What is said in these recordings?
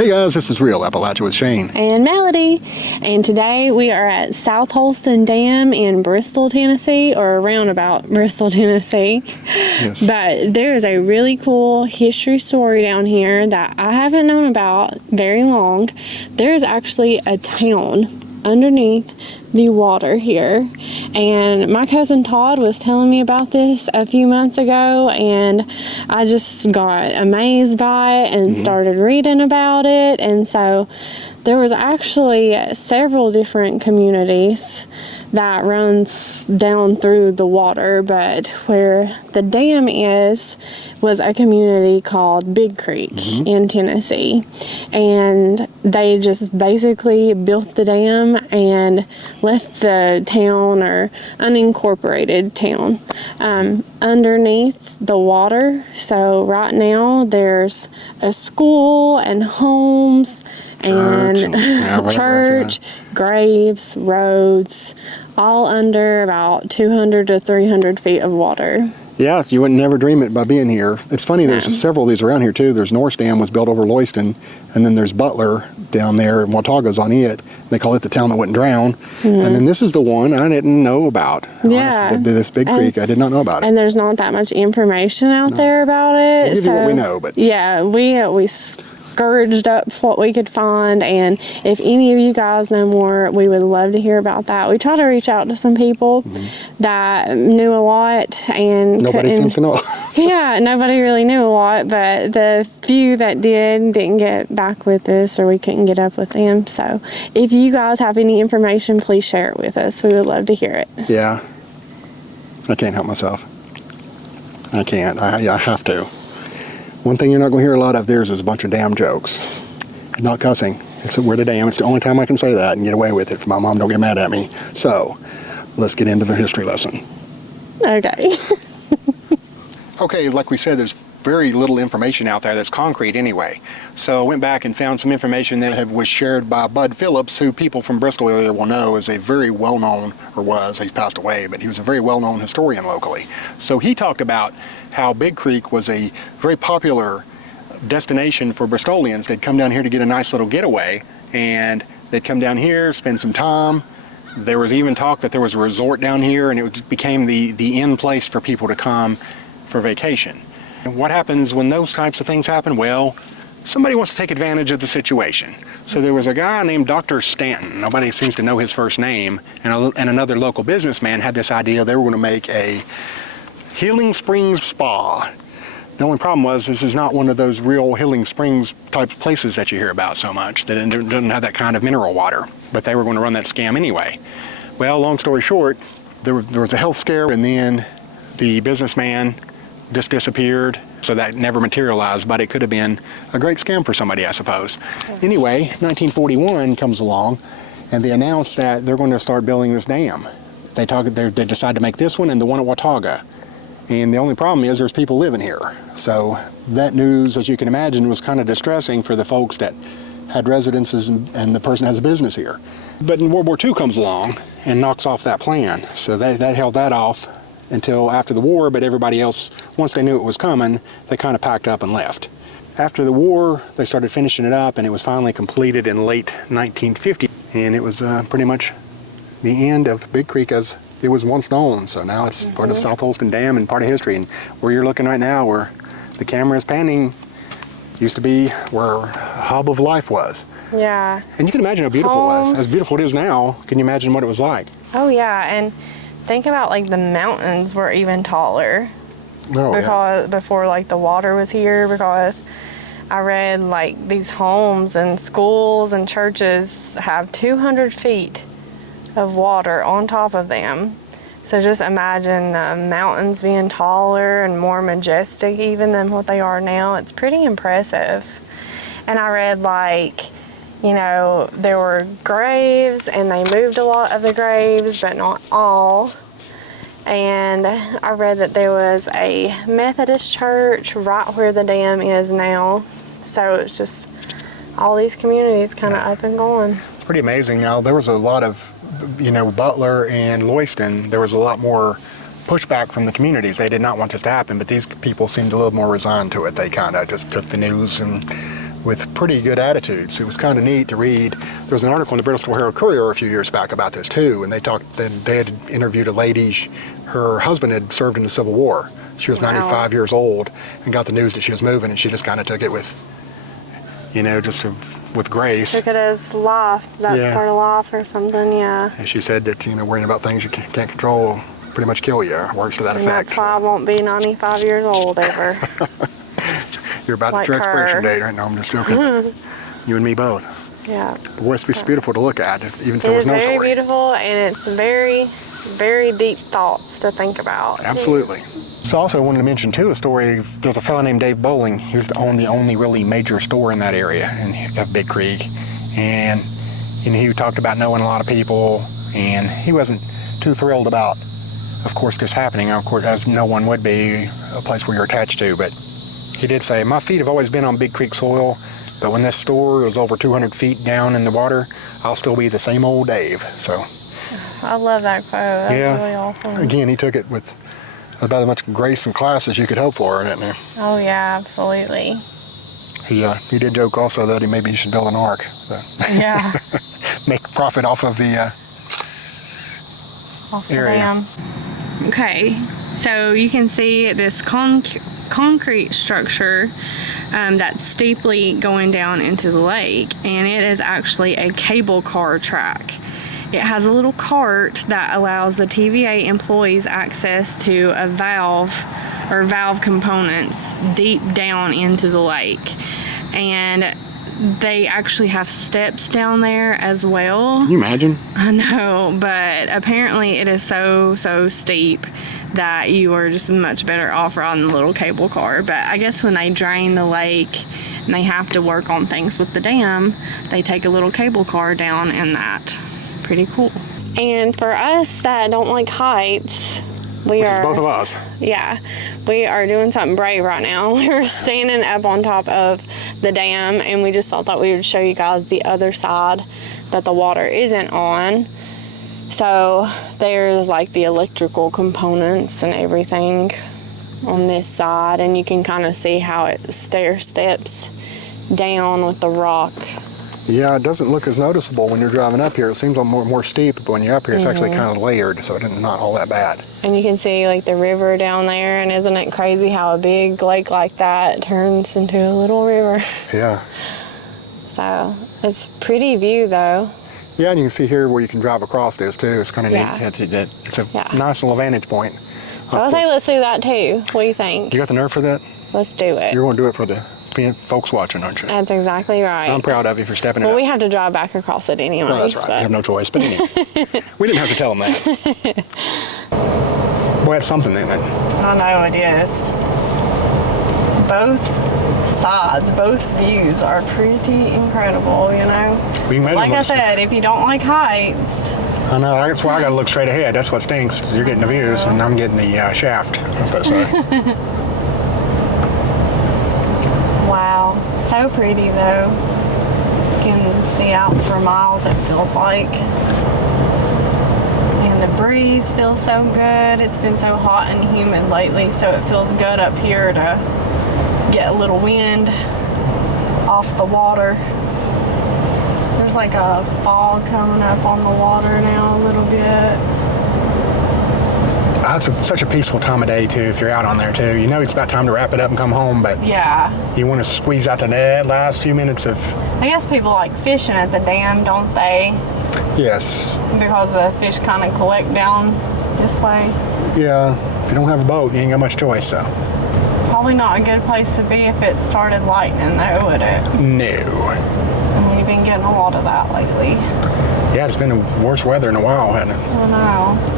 Hey guys, this is Real Appalachia with Shane. And Melody. And today we are at South Holston Dam in Bristol, Tennessee, or around about Bristol, Tennessee. Yes. But there is a really cool history story down here that I haven't known about very long. There is actually a town underneath the water here, and my cousin Todd was telling me about this a few months ago, and I just got amazed by it and started reading about it. And so there was actually several different communities that runs down through the water, but where the dam was a community called Big Creek in Tennessee, and they just basically built the dam and left the town, or unincorporated town, underneath the water. So right now there's a school and homes and church, graves, roads, all under about 200 to 300 feet of water. Yeah, you would never dream it by being here. It's funny, there's several of these around here too. There's North Dam was built over Lewiston, and then there's Butler down there, and Watauga's on it. They call it the town that wouldn't drown. And then this is the one I didn't know about. Yeah. Honestly, this Big Creek, I did not know about it. And there's not that much information out there about it. We'll give you what we know, but yeah, we scourged up what we could find, and if any of you guys know more, we would love to hear about that. We tried to reach out to some people that knew a lot, and nobody seems to know. Yeah, nobody really knew a lot, but the few that didn't get back with us, or we couldn't get up with them. So if you guys have any information, please share it with us. We would love to hear it. Yeah, I can't help myself. I can't. I have to. One thing you're not going to hear a lot of theirs is a bunch of damn jokes. Not cussing. It's we're the dam. It's the only time I can say that and get away with it. If my mom don't get mad at me. So, let's get into the history lesson. Okay. Okay, like we said, there's very little information out there that's concrete anyway. So I went back and found some information that was shared by Bud Phillips, who people from Bristol area will know is a very well-known, or was, he's passed away, but he was a very well-known historian locally. So he talked about how Big Creek was a very popular destination for Bristolians. They'd come down here to get a nice little getaway, and they'd come down here, spend some time. There was even talk that there was a resort down here, and it became the end place for people to come for vacation. And what happens when those types of things happen? Well, somebody wants to take advantage of the situation. So there was a guy named Dr. Stanton. Nobody seems to know his first name. And another local businessman had this idea they were going to make a Healing Springs spa. The only problem was this is not one of those real Healing Springs type places that you hear about so much. That doesn't have that kind of mineral water. But they were going to run that scam anyway. Well, long story short, there was a health scare, and then the businessman just disappeared, so that never materialized, but it could have been a great scam for somebody, I suppose. Anyway, 1941 comes along, and they announced that they're going to start building this dam. They decide to make this one and the one at Watauga. And the only problem is there's people living here. So that news, as you can imagine, was kind of distressing for the folks that had residences and the person has a business here. But in World War II comes along and knocks off that plan. So that held that off until after the war, but everybody else, once they knew it was coming, they kind of packed up and left. After the war, they started finishing it up, and it was finally completed in late 1950. And it was pretty much the end of Big Creek as it was once known. So now it's part of South Holston Dam and part of history. And where you're looking right now, where the camera is panning, used to be where a hub of life was. Yeah. And you can imagine how beautiful it was. As beautiful it is now, can you imagine what it was like? Oh yeah, and think about like the mountains were even taller before like the water was here, because I read like these homes and schools and churches have 200 feet of water on top of them. So just imagine mountains being taller and more majestic even than what they are now. It's pretty impressive. And I read like, you know, there were graves, and they moved a lot of the graves, but not all. And I read that there was a Methodist church right where the dam is now. So it's just all these communities kind of up and going. It's pretty amazing. Now, there was a lot of, you know, Butler and Lewiston, there was a lot more pushback from the communities. They did not want this to happen, but these people seemed a little more resigned to it. They kind of just took the news and with pretty good attitudes. It was kind of neat to read. There was an article in the Bristol Herald Courier a few years back about this too, and they had interviewed a lady. Her husband had served in the Civil War. She was 95 years old and got the news that she was moving, and she just kind of took it with, with grace. Took it as life. That's part of life or something, yeah. And she said that, worrying about things you can't control will pretty much kill you. Works to that and effect. That's why I won't be 95 years old ever. You're about like to your expiration her. date right now. I'm just joking. You and me both. Yeah. Boy, it's beautiful to look at, even if there was no story. It's very beautiful, and it's very, very deep thoughts to think about. Absolutely. So I also wanted to mention too a story. There's a fellow named Dave Bowling. He was the only really major store in that area of Big Creek, and he talked about knowing a lot of people, and he wasn't too thrilled about, of course, this happening. Of course, as no one would be, a place where you're attached to, but he did say, "My feet have always been on Big Creek soil, but when this store is over 200 feet down in the water, I'll still be the same old Dave." So I love that quote. That's really awesome. Again, he took it with about as much grace and class as you could hope for, didn't he? Oh yeah, absolutely. He did joke also that maybe he should build an ark. Yeah. Make profit off of the area. Dam. Okay, so you can see this concrete structure that's steeply going down into the lake, and it is actually a cable car track. It has a little cart that allows the TVA employees access to a valve components deep down into the lake, and they actually have steps down there as well. Can you imagine? I know, but apparently it is so steep that you are just much better off riding the little cable car. But I guess when they drain the lake and they have to work on things with the dam, they take a little cable car down, and that's pretty cool. And for us that don't like heights, which is both of us. Yeah, we are doing something brave right now. We're standing up on top of the dam, and we just thought that we would show you guys the other side that the water isn't on. So there's like the electrical components and everything on this side, and you can kind of see how it stair steps down with the rock. Yeah, it doesn't look as noticeable when you're driving up here. It seems more steep, but when you're up here, it's actually kind of layered, so it's not all that bad. And you can see like the river down there, and isn't it crazy how a big lake like that turns into a little river? Yeah. So it's pretty view though. Yeah, and you can see here where you can drive across this too. It's kind of neat. It's a nice little vantage point. So I say let's do that too. What do you think? You got the nerve for that? Let's do it. You're going to do it for the folks watching, aren't you? That's exactly right. I'm proud of you for stepping it up. Well, we have to drive back across it anyway. Oh, that's right. We have no choice. But anyway, we didn't have to tell them that. Boy, that's something, isn't it? I know it is. Both sides, both views are pretty incredible, you know? We can like I said, if you don't like heights. I know, that's why I got to look straight ahead. That's what stinks, 'cause you're getting the views and I'm getting the shaft, as they say. Wow, so pretty though. You can see out for miles, it feels like. And the breeze feels so good. It's been so hot and humid lately, so it feels good up here to get a little wind off the water. There's like a fog coming up on the water now a little bit. It's such a peaceful time of day too if you're out on there too. You know it's about time to wrap it up and come home, but yeah, you want to squeeze out the last few minutes of... I guess people like fishing at the dam, don't they? Yes. Because the fish kind of collect down this way. Yeah, if you don't have a boat, you ain't got much choice, so. Probably not a good place to be if it started lightning though, would it? No. And we've been getting a lot of that lately. Yeah, it's been the worst weather in a while, hasn't it? I know.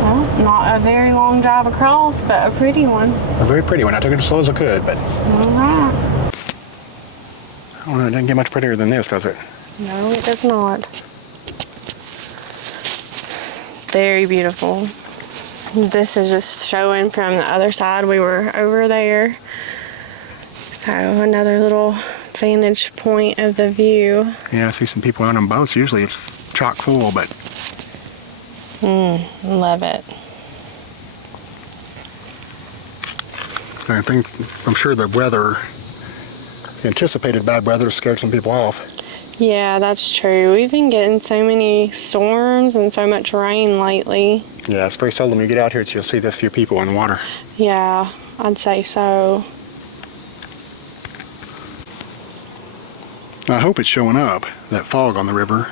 Well, not a very long drive across, but a pretty one. A very pretty one. I took it as slow as I could, but... All right. I don't know, it doesn't get much prettier than this, does it? No, it does not. Very beautiful. This is just showing from the other side. We were over there. So another little vantage point of the view. Yeah, I see some people out on boats. Usually it's chock full, but... Love it. I'm sure the weather anticipated bad weather scared some people off. Yeah, that's true. We've been getting so many storms and so much rain lately. Yeah, it's very seldom you get out here that you'll see this few people in the water. Yeah, I'd say so. I hope it's showing up, that fog on the river.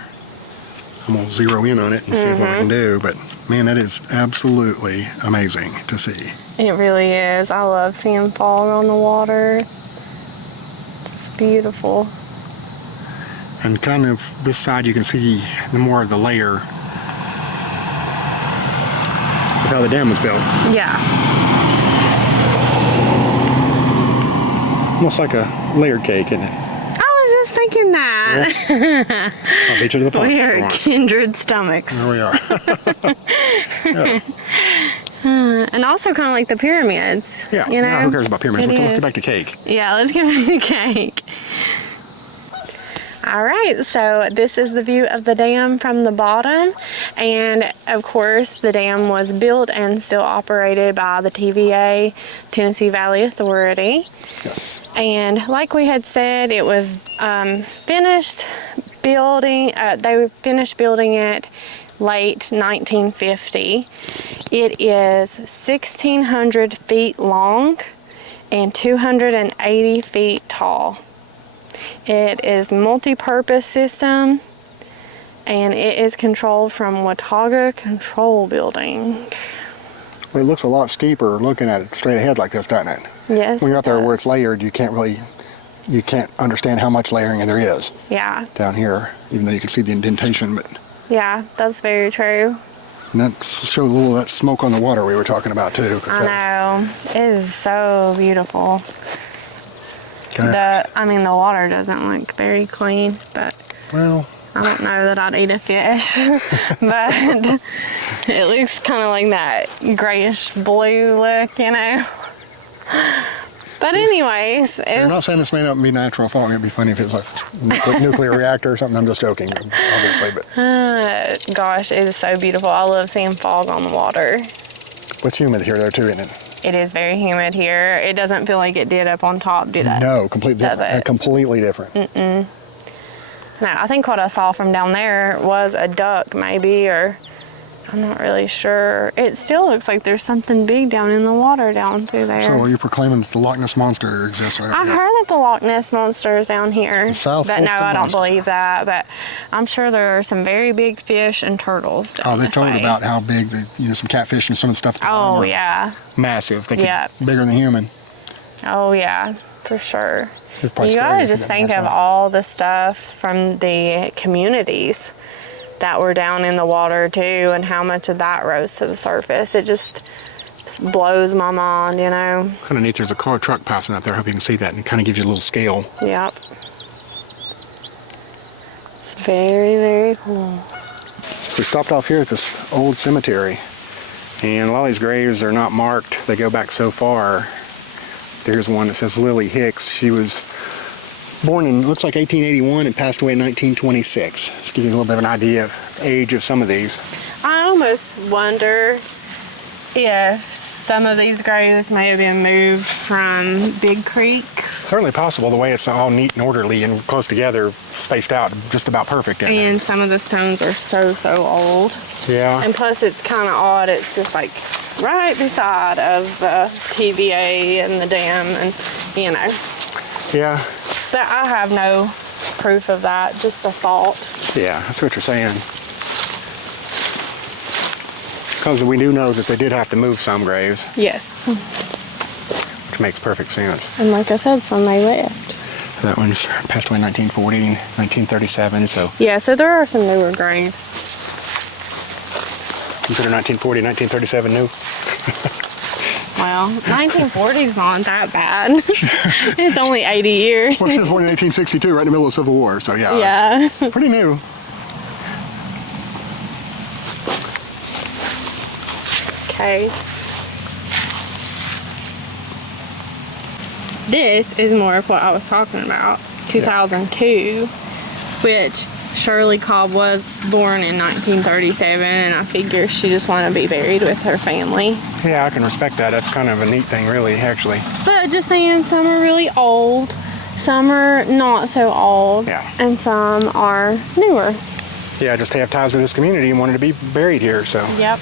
I'm going to zero in on it and see what we can do, but man, that is absolutely amazing to see. It really is. I love seeing fog on the water. It's beautiful. And kind of this side you can see the more of the layer of how the dam was built. Yeah. Almost like a layered cake, isn't it? I was just thinking that. Yeah. I'll beat you to the punch. We are kindred stomachs. There we are. Yeah. And also kind of like the pyramids. Yeah, you know? who cares about pyramids? Let's It get is. back to cake. Yeah, let's get back to cake. All right, so this is the view of the dam from the bottom, and of course the dam was built and still operated by the TVA, Tennessee Valley Authority. Yes. And like we had said, it was finished building. They finished building it late 1950. It is 1,600 feet long and 280 feet tall. It is multi-purpose system, and it is controlled from Watauga Control Building. Well, it looks a lot steeper looking at it straight ahead like this, doesn't it? Yes. When you're out there it where it's does. layered, you can't understand how much layering there is Yeah, down here, even though you can see the indentation. But yeah, that's very true. and that shows a little of that smoke on the water we were talking about too. 'Cause I know. It is so beautiful. Gosh. The water doesn't look very clean, but Well, I don't know that I'd eat a fish. But it looks kind of like that grayish blue look, you know. But anyways, I'm not it's, saying this may not be natural fog. It'd be funny if it was like a nuclear reactor or something. I'm just joking, obviously. But gosh, it is so beautiful. I love seeing fog on the water. what's humid here, though, too, isn't it? It is very humid here. It doesn't feel like it did up on top, did it? No, completely Does different. it? Completely different. No, I think what I saw from down there was a duck, maybe, or I'm not really sure. It still looks like there's something big down in the water down through there. So are you proclaiming that the Loch Ness Monster exists right I've here? heard that the Loch Ness Monster is down here. South But no, Holston I don't Monster. believe that. But I'm sure there are some very big fish and turtles down Oh, they this told way. about how big some catfish and some of the stuff. Oh, yeah. Massive. They Yeah. bigger than human. Oh, yeah, for sure. It's probably You scary gotta if you just got think messed of up. all the stuff from the communities that were down in the water too, and how much of that rose to the surface. It just blows my mind, you know. Kind of neat. There's a car truck passing out there. I hope you can see that, and it kind of gives you a little scale. Yep. It's very, very cool. So we stopped off here at this old cemetery, and a lot of these graves are not marked. They go back so far. There's one that says Lily Hicks. She was born in, looks like 1881 and passed away in 1926. Just give you a little bit of an idea of the age of some of these. I almost wonder if some of these graves may have been moved from Big Creek. Certainly possible, the way it's all neat and orderly and close together, spaced out, just about perfect. Isn't it? And some of the stones are so, so old. Yeah. And plus it's kind of odd, it's just like right beside of the TVA and the dam, and you know. Yeah. But I have no proof of that, just a thought. Yeah, that's what you're saying. Because we do know that they did have to move some graves, Yes. which makes perfect sense. And like I said, some they left. That one's passed away in 1940, 1937, so Yeah, so there are some newer graves. consider 1940, 1937 new. Well, 1940's not that bad. It's only 80 years. Well, she was born in 1862, right in the middle of the Civil War, so yeah. Yeah. It's pretty new. Okay. This is more of what I was talking about. 2002, which Shirley Cobb was born in 1937, and I figure she just wanted to be buried with her family. Yeah, I can respect that. That's kind of a neat thing, really, actually. But just saying, some are really old, Some are not so old, Yeah. and some are newer. Yeah, just have ties to this community and wanted to be buried here, so Yep.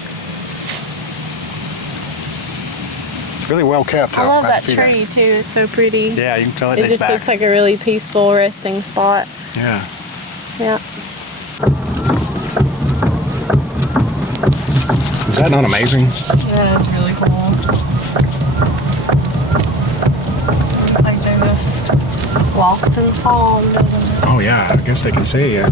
it's really well kept. I love glad that to see tree too. It's so pretty. Yeah, you can tell it It dates just back. looks like a really peaceful resting spot. Yeah. Yep. Is that not amazing? Yeah, it's really cool. It's like they're just lost in fog, doesn't it? Oh yeah, I guess they can see you.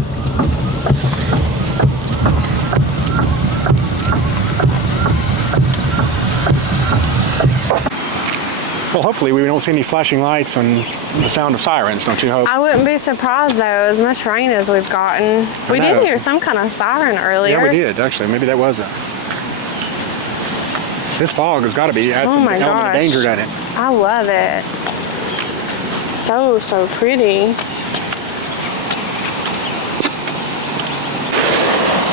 Well, hopefully we don't see any flashing lights and the sound of sirens, don't you hope? I wouldn't be surprised though, as much rain as we've gotten. We did know. hear some kind of siren earlier. Yeah, we did, actually. Maybe that was it. This fog has got to be add Oh some my element of gosh. danger in it. I love it. So, so pretty.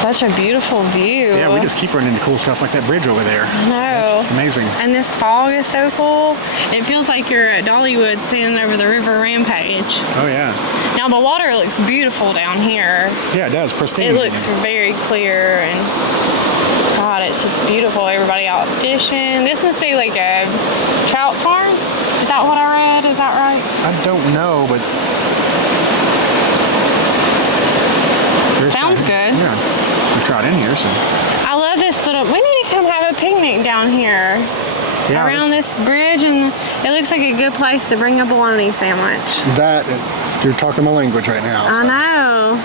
Such a beautiful view. Yeah, we just keep running into cool stuff like that bridge over there. I know. That's just amazing. And this fog is so cool. It feels like you're at Dollywood standing over the river Rampage. Oh yeah. Now the water looks beautiful down here. Yeah, it does. Pristine. It looks very clear and God, it's just beautiful. Everybody out fishing. This must be like a trout farm. Is that what I read? Is that right? I don't know, but there's Sounds trout. good. Yeah. We trout in here, so. I love this little. We need to come have a picnic down here. Yeah, Around this bridge, and it looks like a good place to bring a bologna sandwich. You're talking my language right now. I So. know.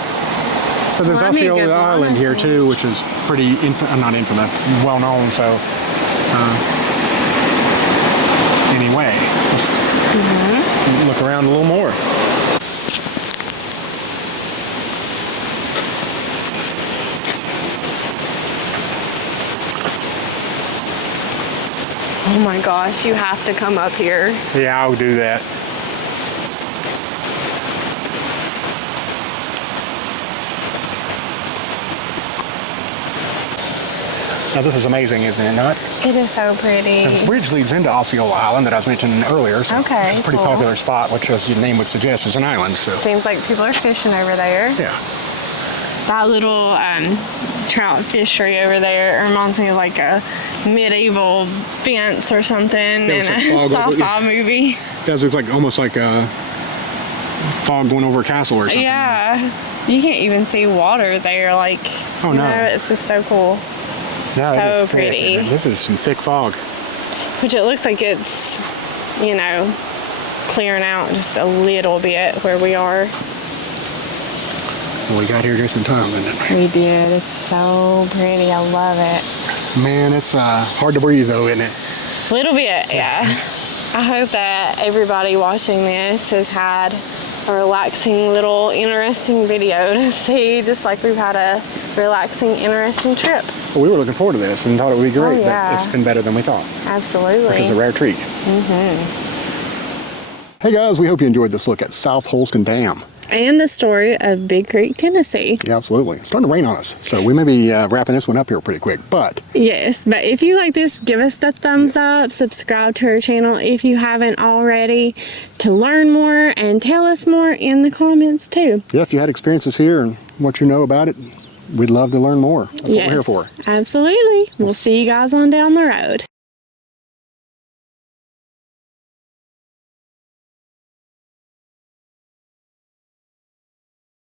So there's Well, that'd also be a good the island bologna here sandwich. too, which is pretty not infamous, well known. So anyway, let's look around a little more. Oh my gosh, you have to come up here. Yeah, I'll do that. Now this is amazing, isn't it not? It is so pretty. This bridge leads into Osceola Island that I was mentioning earlier. So Okay, It's a pretty cool. popular spot, which as your name would suggest is an island. So Seems like people are fishing over there. yeah. That little trout fishery over there reminds me of like a medieval fence or something in it's like a fog over- sci-fi movie. It does look like almost like a fog going over a castle or something. Yeah, you can't even see water there. Like, Oh, you no. know, it's just so cool. No, it So is thick, pretty. isn't it? This is some thick fog. Which it looks like it's, you know, clearing out just a little bit where we are. Well, we got here just in time, didn't We did. It's so pretty. I love it. we? Man, it's hard to breathe though, isn't it? A little bit, yeah. I hope that everybody watching this has had a relaxing little interesting video to see, just like we've had a relaxing, interesting trip. Well, we were looking forward to this and thought it would be great, yeah. but it's been better than we thought, Absolutely. which is a rare treat. Hey guys, we hope you enjoyed this look at South Holston Dam. And the story of Big Creek, Tennessee. Yeah, absolutely. It's starting to rain on us, so we may be wrapping this one up here pretty quick, but Yes, but if you like this, give us the thumbs up, subscribe to our channel if you haven't already, to learn more and tell us more in the comments too. yeah, if you had experiences here and what you know about it, we'd love to learn more. That's what we're here for. Absolutely. We'll see you guys on down the road.